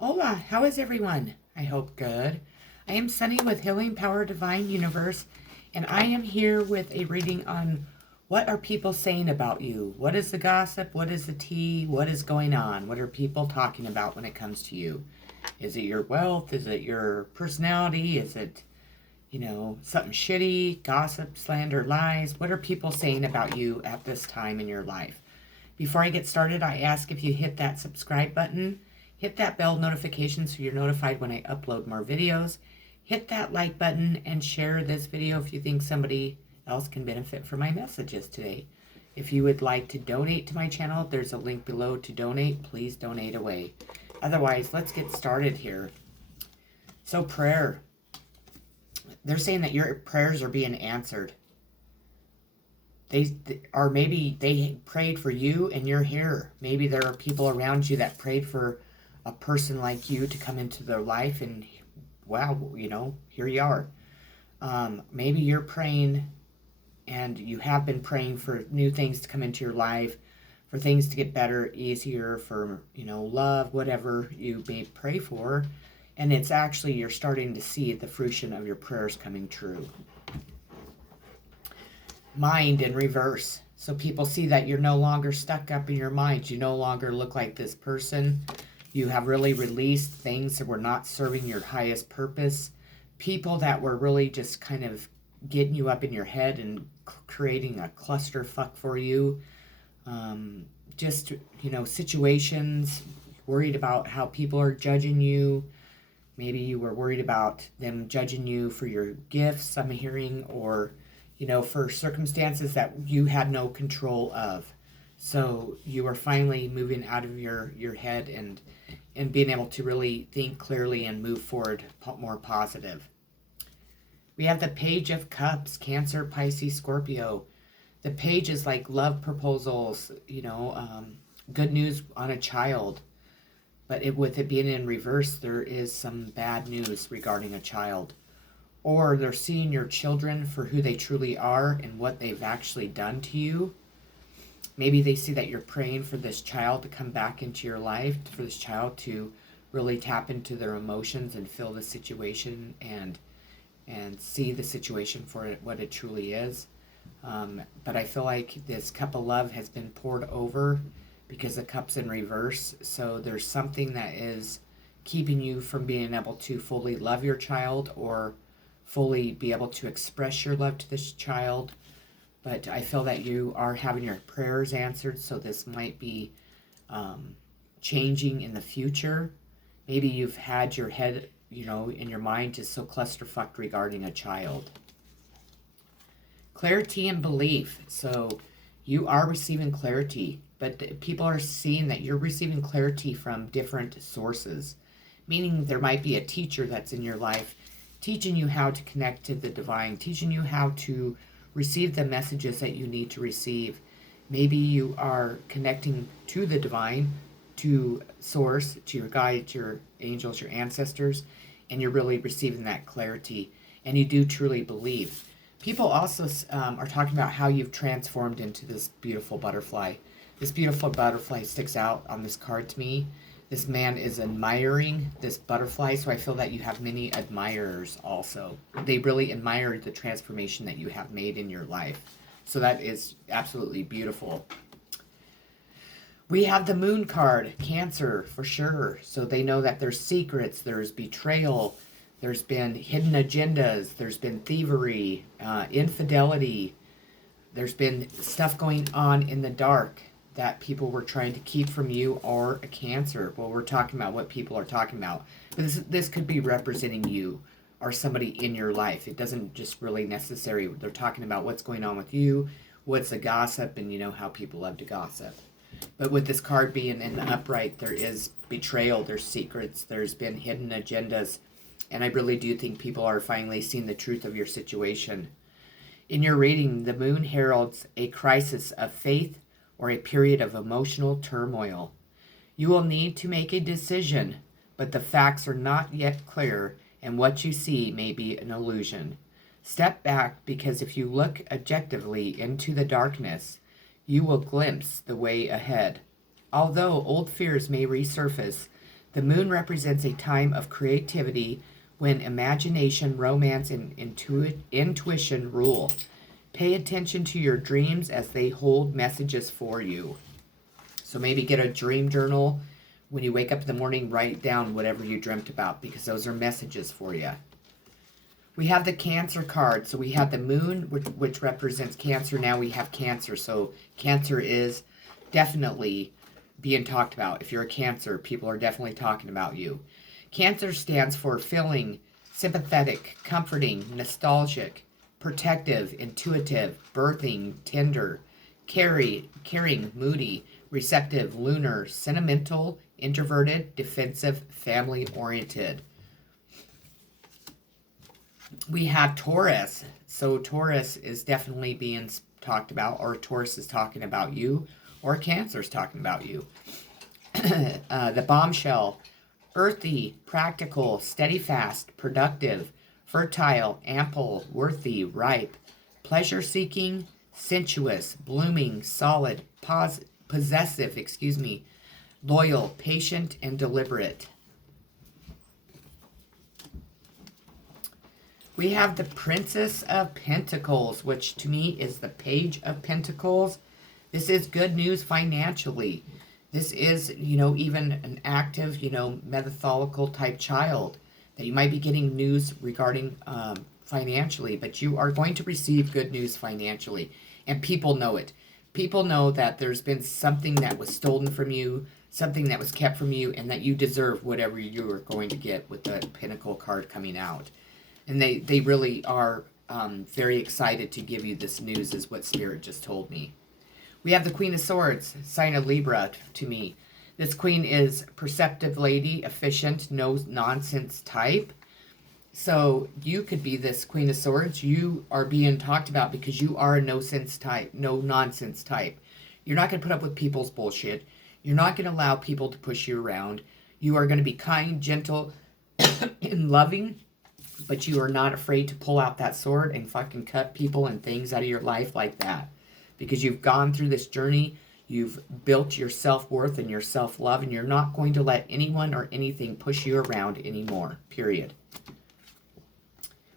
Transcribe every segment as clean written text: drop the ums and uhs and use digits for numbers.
Hola, how is everyone? I hope good. I am Sunny with Healing Power Divine Universe, and I am here with a reading on what are people saying about you? What is the gossip? What is the tea? What is going on? What are people talking about when it comes to you? Is it your wealth? Is it your personality? Is it, something shitty, gossip, slander, lies? What are people saying about you at this time in your life? Before I get started, I ask if you hit that subscribe button, hit that bell notification so you're notified when I upload more videos, hit that like button, and share this video if you think somebody else can benefit from my messages today. If you would like to donate to my channel, there's a link below to donate. Please donate away. Otherwise, let's get started here. So prayer. They're saying that your prayers are being answered. Or maybe they prayed for you and you're here. Maybe there are people around you that prayed for a person like you to come into their life, and wow, here you are. Maybe you're praying and you have been praying for new things to come into your life, for things to get better, easier, for, love, whatever you may pray for. And it's actually, you're starting to see the fruition of your prayers coming true. Mind in reverse. So people see that you're no longer stuck up in your mind. You no longer look like this person. You have really released things that were not serving your highest purpose. People that were really just kind of getting you up in your head and creating a clusterfuck for you. Situations, worried about how people are judging you. Maybe you were worried about them judging you for your gifts, I'm hearing, or for circumstances that you had no control of. So you are finally moving out of your head and being able to really think clearly and move forward more positive. We have the Page of Cups, Cancer, Pisces, Scorpio. The page is like love proposals, good news on a child. But with it being in reverse, there is some bad news regarding a child. Or they're seeing your children for who they truly are and what they've actually done to you. Maybe they see that you're praying for this child to come back into your life, for this child to really tap into their emotions and feel the situation and see the situation for what it truly is. But I feel like this cup of love has been poured over because the cup's in reverse. So there's something that is keeping you from being able to fully love your child or fully be able to express your love to this child. But I feel that you are having your prayers answered, so this might be changing in the future. Maybe you've had your head, in your mind just so clusterfucked regarding a child. Clarity and belief. So you are receiving clarity, but people are seeing that you're receiving clarity from different sources, meaning there might be a teacher that's in your life teaching you how to connect to the divine, teaching you how to receive the messages that you need to receive. Maybe you are connecting to the divine, to source, to your guides, your angels, your ancestors, and you're really receiving that clarity, and you do truly believe. People also are talking about how you've transformed into this beautiful butterfly. This beautiful butterfly sticks out on this card to me. This man is admiring this butterfly, so I feel that you have many admirers also. They really admire the transformation that you have made in your life. So that is absolutely beautiful. We have the Moon card, Cancer, for sure. So they know that there's secrets, there's betrayal, there's been hidden agendas, there's been thievery, infidelity, there's been stuff going on in the dark that people were trying to keep from you, or a Cancer. Well, we're talking about what people are talking about. But this could be representing you or somebody in your life. It doesn't just really necessarily, they're talking about what's going on with you, what's the gossip, and how people love to gossip. But with this card being in the upright, there is betrayal, there's secrets, there's been hidden agendas. And I really do think people are finally seeing the truth of your situation. In your reading, the moon heralds a crisis of faith or a period of emotional turmoil. You will need to make a decision, but the facts are not yet clear, and what you see may be an illusion. Step back, because if you look objectively into the darkness, you will glimpse the way ahead. Although old fears may resurface, The moon represents a time of creativity when imagination, romance, and intuition rule. Pay attention to your dreams as they hold messages for you. So maybe get a dream journal. When you wake up in the morning, write down whatever you dreamt about, because those are messages for you. We have the Cancer card. So we have the moon, which represents Cancer. Now we have Cancer. So Cancer is definitely being talked about. If you're a Cancer, people are definitely talking about you. Cancer stands for feeling, sympathetic, comforting, nostalgic, protective, intuitive, birthing, tender, caring, moody, receptive, lunar, sentimental, introverted, defensive, family-oriented. We have Taurus. So Taurus is definitely being talked about, or Taurus is talking about you, or Cancer is talking about you. The bombshell. Earthy, practical, steadfast, productive, fertile, ample, worthy, ripe, pleasure-seeking, sensuous, blooming, solid, possessive, loyal, patient, and deliberate. We have the Princess of Pentacles, which to me is the Page of Pentacles. This is good news financially. This is, even an active, methodical type child that you might be getting news regarding financially, but you are going to receive good news financially. And people know it. People know that there's been something that was stolen from you, something that was kept from you, and that you deserve whatever you are going to get with the Pentacle card coming out. And they really are very excited to give you this news, is what Spirit just told me. We have the Queen of Swords, sign of Libra to me. This queen is perceptive lady, efficient, no nonsense type. So you could be this Queen of Swords. You are being talked about because you are a no nonsense type. You're not going to put up with people's bullshit. You're not going to allow people to push you around. You are going to be kind, gentle, and loving, but you are not afraid to pull out that sword and fucking cut people and things out of your life like that. Because you've gone through this journey, you've built your self-worth and your self-love, and you're not going to let anyone or anything push you around anymore, period.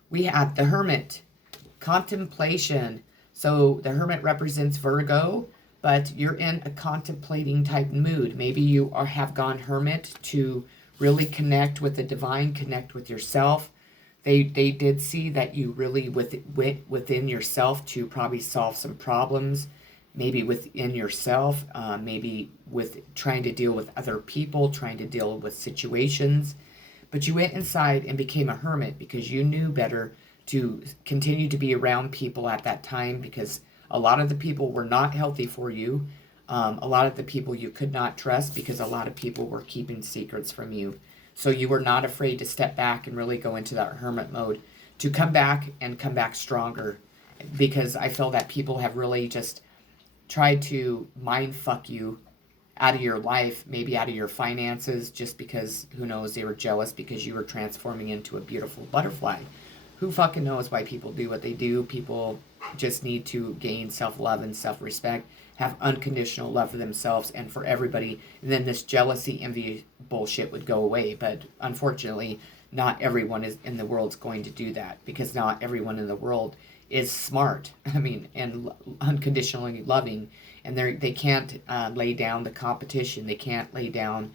We have the Hermit, contemplation. So the Hermit represents Virgo, but you're in a contemplating type mood. Maybe you have gone hermit to really connect with the divine, connect with yourself. They did see that you really went within yourself to probably solve some problems, maybe within yourself, maybe with trying to deal with other people, trying to deal with situations. But you went inside and became a hermit because you knew better to continue to be around people at that time, because a lot of the people were not healthy for you. A lot of the people you could not trust because a lot of people were keeping secrets from you. So you were not afraid to step back and really go into that hermit mode to come back and come back stronger, because I feel that people have really just tried to mind fuck you out of your life, maybe out of your finances, just because, who knows, they were jealous because you were transforming into a beautiful butterfly. Who fucking knows why people do what they do? People just need to gain self-love and self-respect, have unconditional love for themselves and for everybody, and then this jealousy, envy bullshit would go away. But unfortunately, not everyone in the world's going to do that, because not everyone in the world is smart, and unconditionally loving, and they can't lay down the competition. They can't lay down,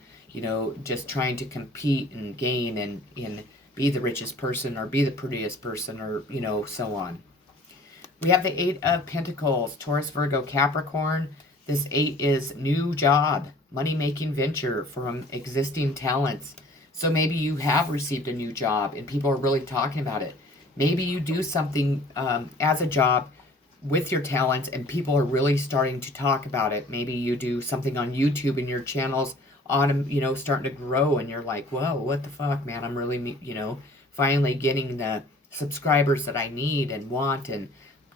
just trying to compete and gain and be the richest person or be the prettiest person or, so on. We have the Eight of Pentacles, Taurus, Virgo, Capricorn. This 8 is new job, money-making venture from existing talents. So maybe you have received a new job and people are really talking about it. Maybe you do something as a job with your talents and people are really starting to talk about it. Maybe you do something on YouTube and your channel's on, starting to grow and you're like, whoa, what the fuck, man? I'm really, finally getting the subscribers that I need and want, and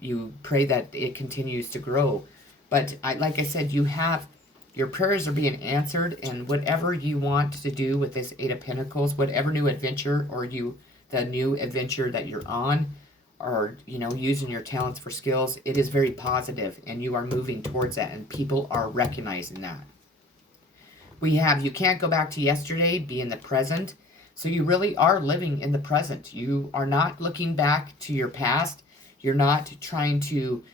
you pray that it continues to grow. But like I said, your prayers are being answered, and whatever you want to do with this Eight of Pentacles, whatever new adventure or the new adventure that you're on, or, using your talents for skills, it is very positive and you are moving towards that and people are recognizing that. We have you can't go back to yesterday, be in the present. So you really are living in the present. You are not looking back to your past. You're not trying to,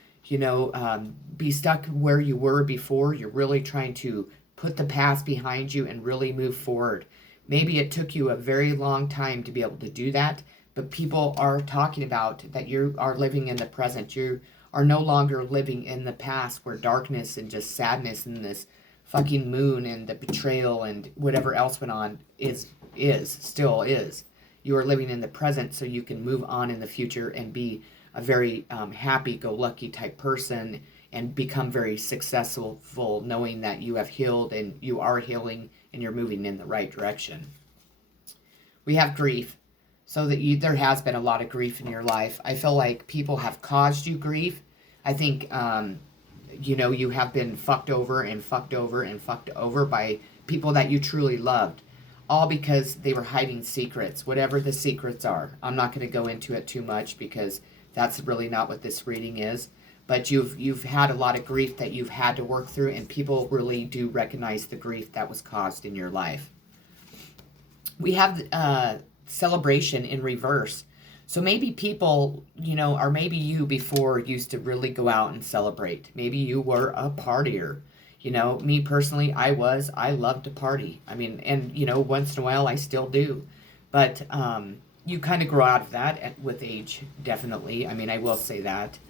be stuck where you were before. You're really trying to put the past behind you and really move forward. Maybe it took you a very long time to be able to do that, but people are talking about that you are living in the present. You are no longer living in the past where darkness and just sadness and this fucking moon and the betrayal and whatever else went on still is. You are living in the present so you can move on in the future and be a very happy-go-lucky type person and become very successful, knowing that you have healed and you are healing and you're moving in the right direction. We have grief. So that there has been a lot of grief in your life. I feel like people have caused you grief. I think, you have been fucked over and fucked over and fucked over by people that you truly loved. All because they were hiding secrets, whatever the secrets are. I'm not going to go into it too much because that's really not what this reading is. But you've had a lot of grief that you've had to work through, and people really do recognize the grief that was caused in your life. We have celebration in reverse. So maybe people, or maybe you before used to really go out and celebrate. Maybe you were a partier. Me personally, I loved to party. I mean, and, once in a while I still do. But you kind of grow out of that with age, definitely. I mean, I will say that.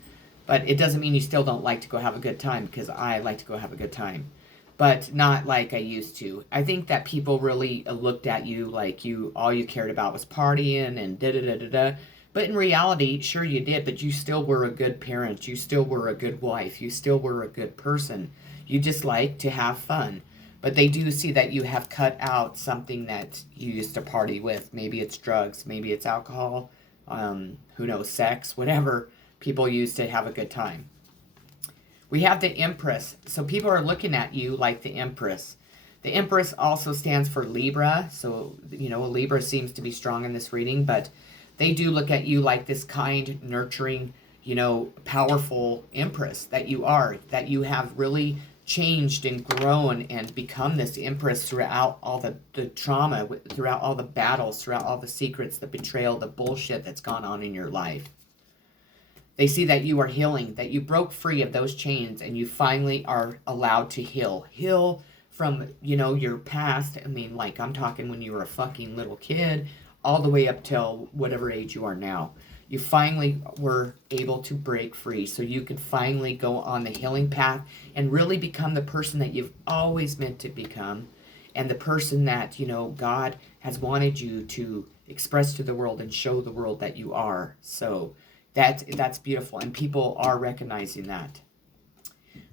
But it doesn't mean you still don't like to go have a good time, because I like to go have a good time. But not like I used to. I think that people really looked at you like all you cared about was partying and da-da-da-da-da. But in reality, sure you did, but you still were a good parent. You still were a good wife. You still were a good person. You just like to have fun. But they do see that you have cut out something that you used to party with. Maybe it's drugs. Maybe it's alcohol. Who knows, sex, whatever people use to have a good time. We have the Empress. So people are looking at you like the Empress. The Empress also stands for Libra. So, Libra seems to be strong in this reading, but they do look at you like this kind, nurturing, powerful Empress that you are, that you have really changed and grown and become this Empress throughout all the trauma, throughout all the battles, throughout all the secrets, the betrayal, the bullshit that's gone on in your life. They see that you are healing, that you broke free of those chains and you finally are allowed to heal. Heal from, your past. I mean, like I'm talking when you were a fucking little kid all the way up till whatever age you are now. You finally were able to break free so you could finally go on the healing path and really become the person that you've always meant to become, and the person that, God has wanted you to express to the world and show the world that you are. So that's beautiful, and people are recognizing that.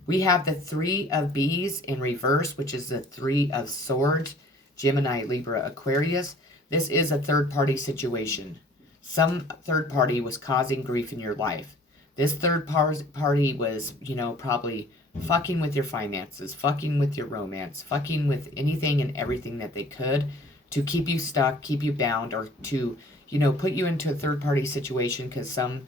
We have the Three of Bees in reverse, which is the Three of Swords, Gemini, Libra, Aquarius. This is a third-party situation. Some third party was causing grief in your life. This third party was, probably fucking with your finances, fucking with your romance, fucking with anything and everything that they could to keep you stuck, keep you bound, or to, put you into a third party situation because some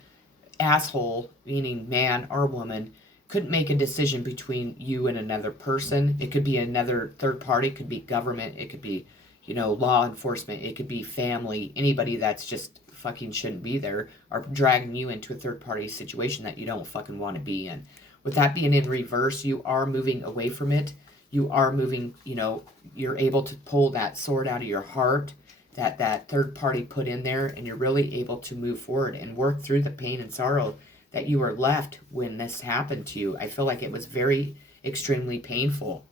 asshole, meaning man or woman, couldn't make a decision between you and another person. It could be another third party, it could be government, it could be, law enforcement, it could be family, anybody that's just fucking shouldn't be there, are dragging you into a third party situation that you don't fucking want to be in. With that being in reverse, you are moving away from it. You are moving, you're able to pull that sword out of your heart that third party put in there, and you're really able to move forward and work through the pain and sorrow that you were left when this happened to you. I feel like it was very extremely painful.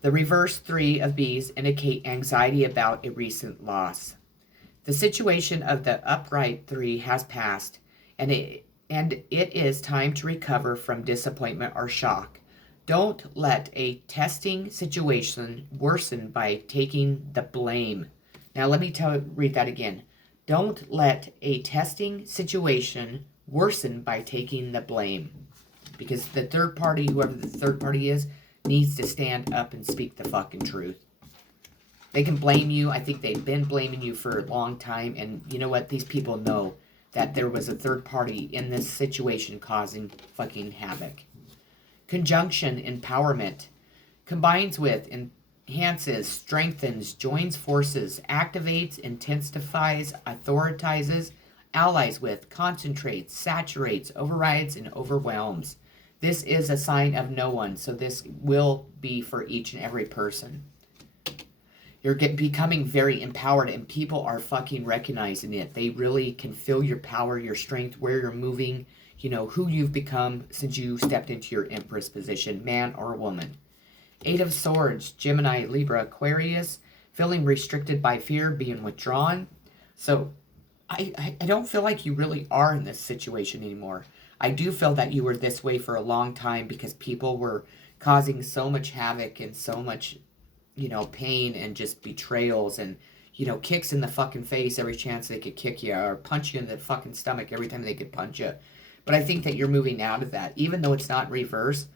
The reverse Three of Bees indicate anxiety about a recent loss. The situation of the upright three has passed, and it is time to recover from disappointment or shock. Don't let a testing situation worsen by taking the blame. Now let me read that again. Don't let a testing situation worsen by taking the blame. Because the third party, whoever the third party is, needs to stand up and speak the fucking truth. They can blame you. I think they've been blaming you for a long time. And you know what? These people know that there was a third party in this situation causing fucking havoc. Conjunction empowerment. Combines with, enhances, strengthens, joins forces, activates, intensifies, authorizes, allies with, concentrates, saturates, overrides, and overwhelms. This is a sign of no one, so this will be for each and every person. You're becoming very empowered, and people are fucking recognizing it. They really can feel your power, your strength, where you're moving, who you've become since you stepped into your Empress position, man or woman. Eight of Swords, Gemini, Libra, Aquarius, feeling restricted by fear, being withdrawn. So I don't feel like you really are in this situation anymore. I do feel that you were this way for a long time because people were causing so much havoc and so much, pain and just betrayals and, kicks in the fucking face every chance they could kick you or punch you in the fucking stomach every time they could punch you. But I think that you're moving out of that, even though it's not reverse.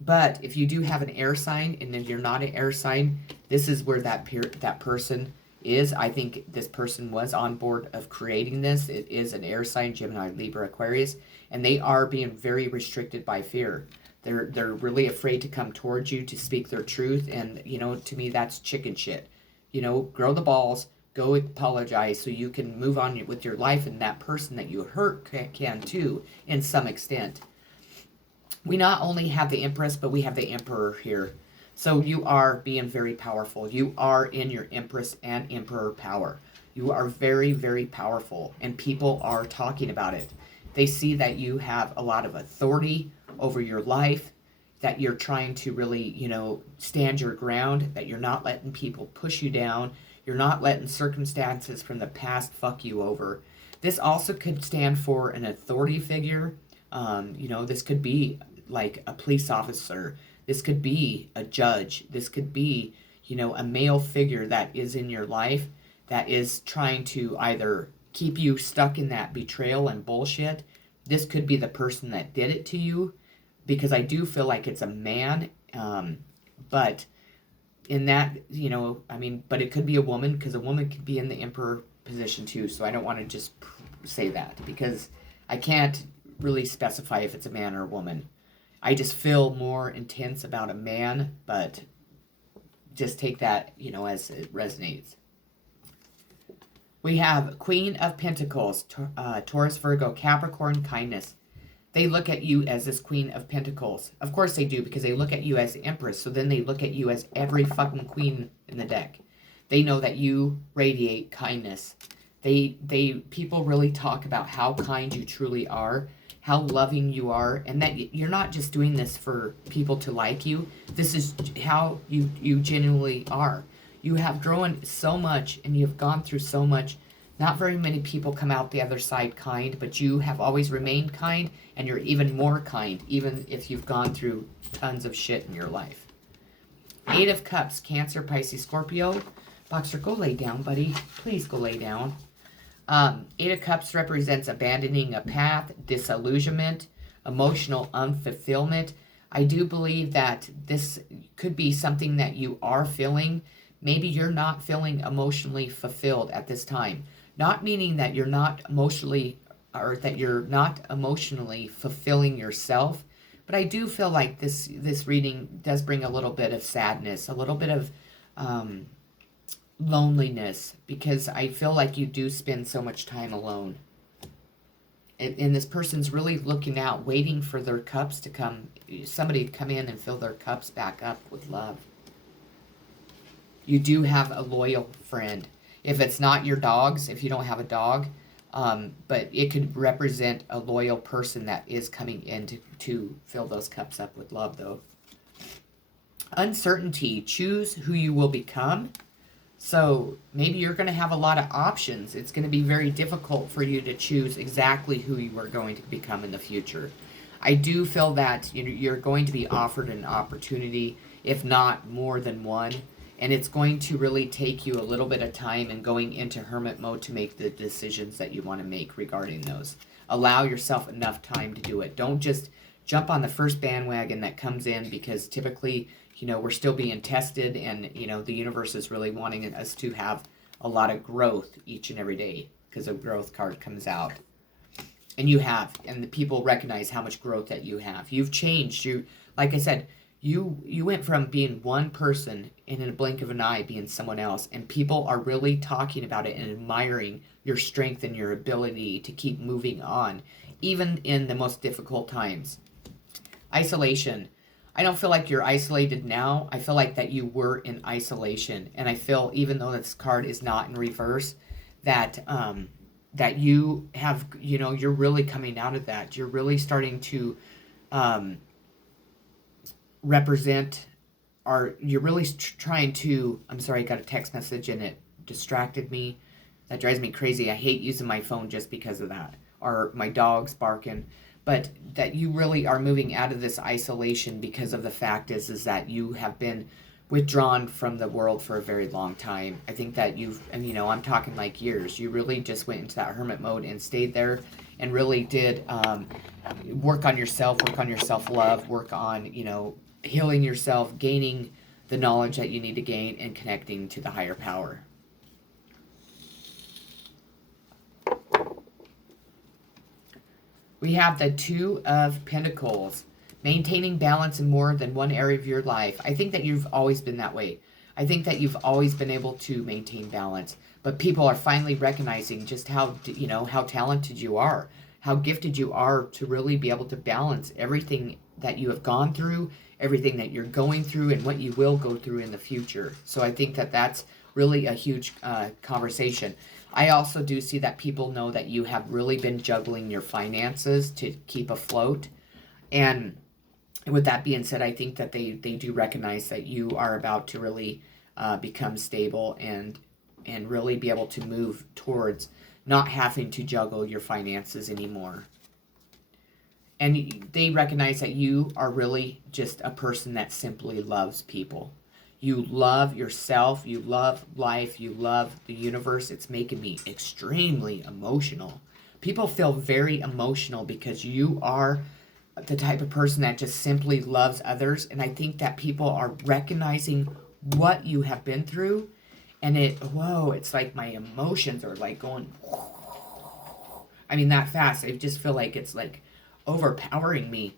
But if you do have an air sign and then you're not an air sign, this is where that person is. I think this person was on board of creating this. It is an air sign, Gemini, Libra, Aquarius, and they are being very restricted by fear. They're really afraid to come towards you to speak their truth, and to me that's chicken shit. Grow the balls, go apologize so you can move on with your life, and that person that you hurt can too, in some extent. We not only have the Empress, but we have the Emperor here. So you are being very powerful. You are in your Empress and Emperor power. You are very, very powerful, and people are talking about it. They see that you have a lot of authority over your life, that you're trying to really, stand your ground, that you're not letting people push you down. You're not letting circumstances from the past fuck you over. This also could stand for an authority figure. This could be like a police officer. This could be a judge. This could be, a male figure that is in your life that is trying to either keep you stuck in that betrayal and bullshit. This could be the person that did it to you, because I do feel like it's a man. But in that, but it could be a woman, because a woman could be in the Emperor position too. So I don't want to just say that, because I can't really specify if it's a man or a woman. I just feel more intense about a man, but just take that, as it resonates. We have Queen of Pentacles, Taurus, Virgo, Capricorn, kindness. They look at you as this Queen of Pentacles. Of course they do, because they look at you as the Empress, so then they look at you as every fucking queen in the deck. They know that you radiate kindness. People really talk about how kind you truly are, how loving you are, and that you're not just doing this for people to like you. This is how you genuinely are. You have grown so much, and you've gone through so much. Not very many people come out the other side kind, but you have always remained kind, and you're even more kind, even if you've gone through tons of shit in your life. Eight of Cups, Cancer, Pisces, Scorpio. Boxer, go lay down, buddy. Please go lay down. Eight of Cups represents abandoning a path, disillusionment, emotional unfulfillment. I do believe that this could be something that you are feeling. Maybe you're not feeling emotionally fulfilled at this time. Not meaning that you're not emotionally, or that you're not emotionally fulfilling yourself. But I do feel like this reading does bring a little bit of sadness, a little bit of loneliness, because I feel like you do spend so much time alone. And this person's really looking out, waiting for their cups to come, somebody to come in and fill their cups back up with love. You do have a loyal friend. If it's not your dogs, if you don't have a dog, but it could represent a loyal person that is coming in to fill those cups up with love, though. Uncertainty. Choose who you will become. So maybe you're going to have a lot of options. It's going to be very difficult for you to choose exactly who you are going to become in the future. I do feel that you're going to be offered an opportunity, if not more than one. And it's going to really take you a little bit of time and going into hermit mode to make the decisions that you want to make regarding those. Allow yourself enough time to do it. Don't just jump on the first bandwagon that comes in, because typically, we're still being tested, and, the universe is really wanting us to have a lot of growth each and every day, because a growth card comes out. And you have, and the people recognize how much growth that you have. You've changed. Like I said, You went from being one person and in a blink of an eye being someone else, and people are really talking about it and admiring your strength and your ability to keep moving on, even in the most difficult times. Isolation. I don't feel like you're isolated now. I feel like that you were in isolation, and I feel, even though this card is not in reverse, that that you have, you're really coming out of that. You're really starting to um, represent, or you're really trying to. I'm sorry, I got a text message and it distracted me. That drives me crazy. I hate using my phone just because of that, or my dog's barking. But that you really are moving out of this isolation, because of the fact is that you have been withdrawn from the world for a very long time. I think that and I'm talking like years. You really just went into that hermit mode and stayed there, and really did work on yourself, work on your self-love, work on, healing yourself, gaining the knowledge that you need to gain, and connecting to the higher power. We have the Two of Pentacles. Maintaining balance in more than one area of your life. I think that you've always been that way. I think that you've always been able to maintain balance. But people are finally recognizing just how talented you are. How gifted you are to really be able to balance everything that you have gone through, everything that you're going through, and what you will go through in the future. So I think that that's really a huge conversation. I also do see that people know that you have really been juggling your finances to keep afloat. And with that being said, I think that they do recognize that you are about to really become stable and really be able to move towards not having to juggle your finances anymore. And they recognize that you are really just a person that simply loves people. You love yourself, you love life, you love the universe. It's making me extremely emotional. People feel very emotional because you are the type of person that just simply loves others. And I think that people are recognizing what you have been through. And it's like my emotions are like going, I mean, that fast. I just feel like it's like overpowering me.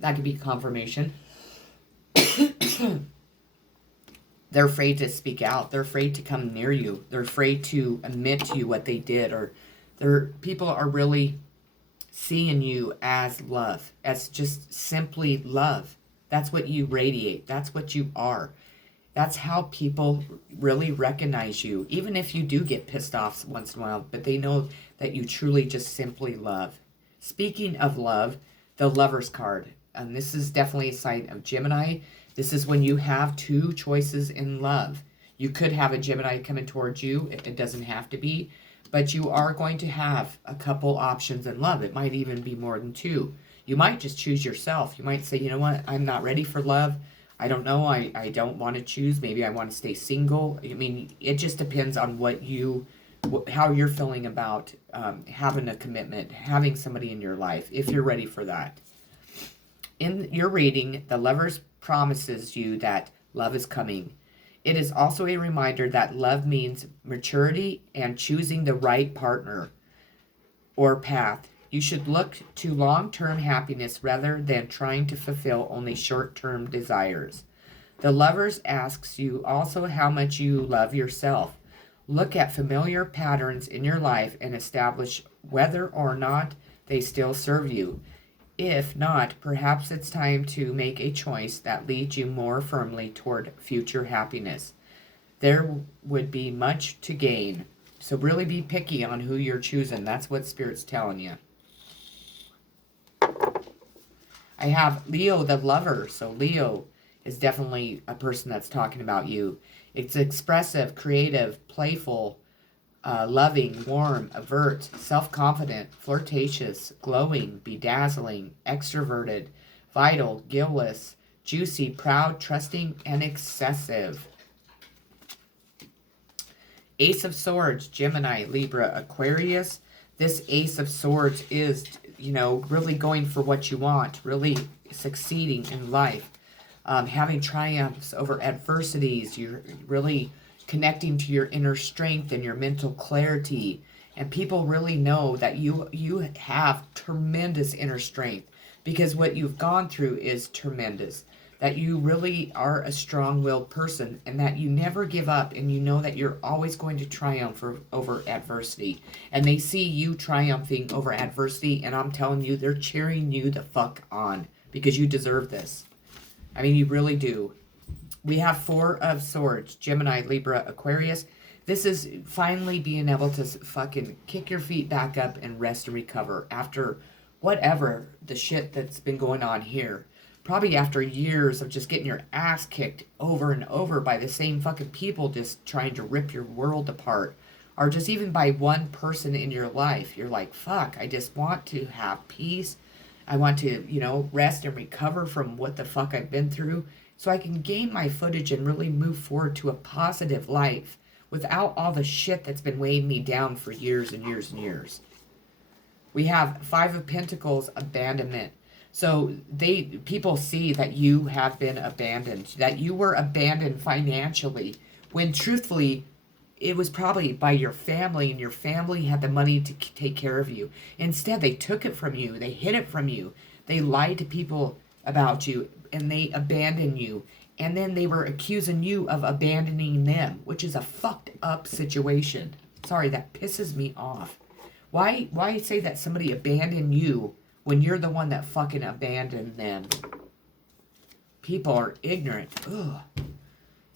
That could be confirmation. They're afraid to speak out. They're afraid to come near you. They're afraid to admit to you what they did. Or people are really seeing you as love, as just simply love. That's what you radiate. That's what you are. That's how people really recognize you, even if you do get pissed off once in a while, but they know that you truly just simply love. Speaking of love, the Lover's card. And this is definitely a sign of Gemini. This is when you have two choices in love. You could have a Gemini coming towards you. It doesn't have to be. But you are going to have a couple options in love. It might even be more than two. You might just choose yourself. You might say, you know what, I'm not ready for love. I don't know. I don't want to choose. Maybe I want to stay single. I mean, it just depends on how you're feeling about having a commitment, having somebody in your life, if you're ready for that. In your reading, the Lovers promises you that love is coming. It is also a reminder that love means maturity and choosing the right partner or path. You should look to long-term happiness rather than trying to fulfill only short-term desires. The Lovers asks you also how much you love yourself. Look at familiar patterns in your life and establish whether or not they still serve you. If not, perhaps it's time to make a choice that leads you more firmly toward future happiness. There would be much to gain. So really be picky on who you're choosing. That's what Spirit's telling you. I have Leo the Lover. So Leo is definitely a person that's talking about you. It's expressive, creative, playful, loving, warm, avert, self-confident, flirtatious, glowing, bedazzling, extroverted, vital, guileless, juicy, proud, trusting, and excessive. Ace of Swords, Gemini, Libra, Aquarius. This Ace of Swords is, really going for what you want, really succeeding in life, having triumphs over adversities. You're really connecting to your inner strength and your mental clarity, And people really know that you have tremendous inner strength, because what you've gone through is tremendous. That you really are a strong-willed person, and that you never give up, and you know that you're always going to triumph over adversity. And they see you triumphing over adversity, and I'm telling you, they're cheering you the fuck on, because you deserve this. I mean, you really do. We have Four of Swords, Gemini, Libra, Aquarius. This is finally being able to fucking kick your feet back up and rest and recover after whatever the shit that's been going on here. Probably after years of just getting your ass kicked over and over by the same fucking people just trying to rip your world apart. Or just even by one person in your life. You're like, fuck, I just want to have peace. I want to, rest and recover from what the fuck I've been through, so I can gain my footage and really move forward to a positive life without all the shit that's been weighing me down for years and years and years. We have Five of Pentacles, abandonment. So people see that you have been abandoned, that you were abandoned financially, when truthfully, it was probably by your family, and your family had the money to take care of you. Instead, they took it from you. They hid it from you. They lied to people about you, and they abandoned you. And then they were accusing you of abandoning them, which is a fucked up situation. Sorry, that pisses me off. Why say that somebody abandoned you when you're the one that fucking abandoned them? People are ignorant. Ugh.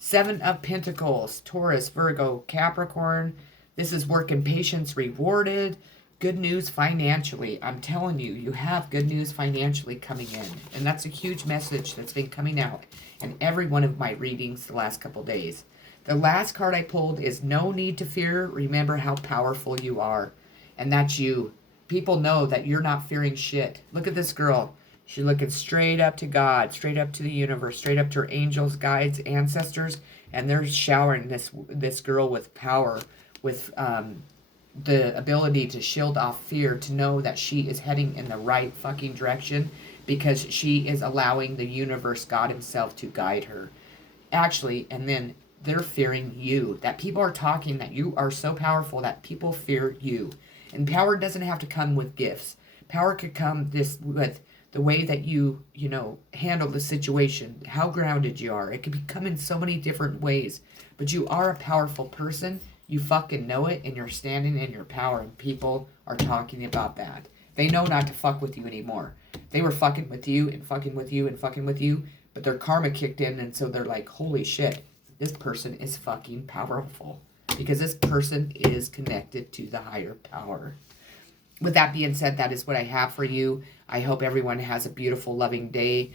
Seven of Pentacles, Taurus, Virgo, Capricorn. This is work and patience rewarded. Good news financially. I'm telling you, you have good news financially coming in. And that's a huge message that's been coming out in every one of my readings the last couple days. The last card I pulled is no need to fear. Remember how powerful you are. And that's you. People know that you're not fearing shit. Look at this girl. She's looking straight up to God, straight up to the universe, straight up to her angels, guides, ancestors, and they're showering this girl with power, with the ability to shield off fear, to know that she is heading in the right fucking direction, because she is allowing the universe, God himself, to guide her. Actually, and then they're fearing you. That people are talking that you are so powerful that people fear you. And power doesn't have to come with gifts. Power could come with the way that you handle the situation, how grounded you are. It could come in so many different ways. But you are a powerful person. You fucking know it, and you're standing in your power, and people are talking about that. They know not to fuck with you anymore. They were fucking with you and fucking with you and fucking with you, but their karma kicked in, and so they're like, holy shit, this person is fucking powerful. Because this person is connected to the higher power. With that being said, that is what I have for you. I hope everyone has a beautiful, loving day.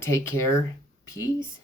Take care. Peace.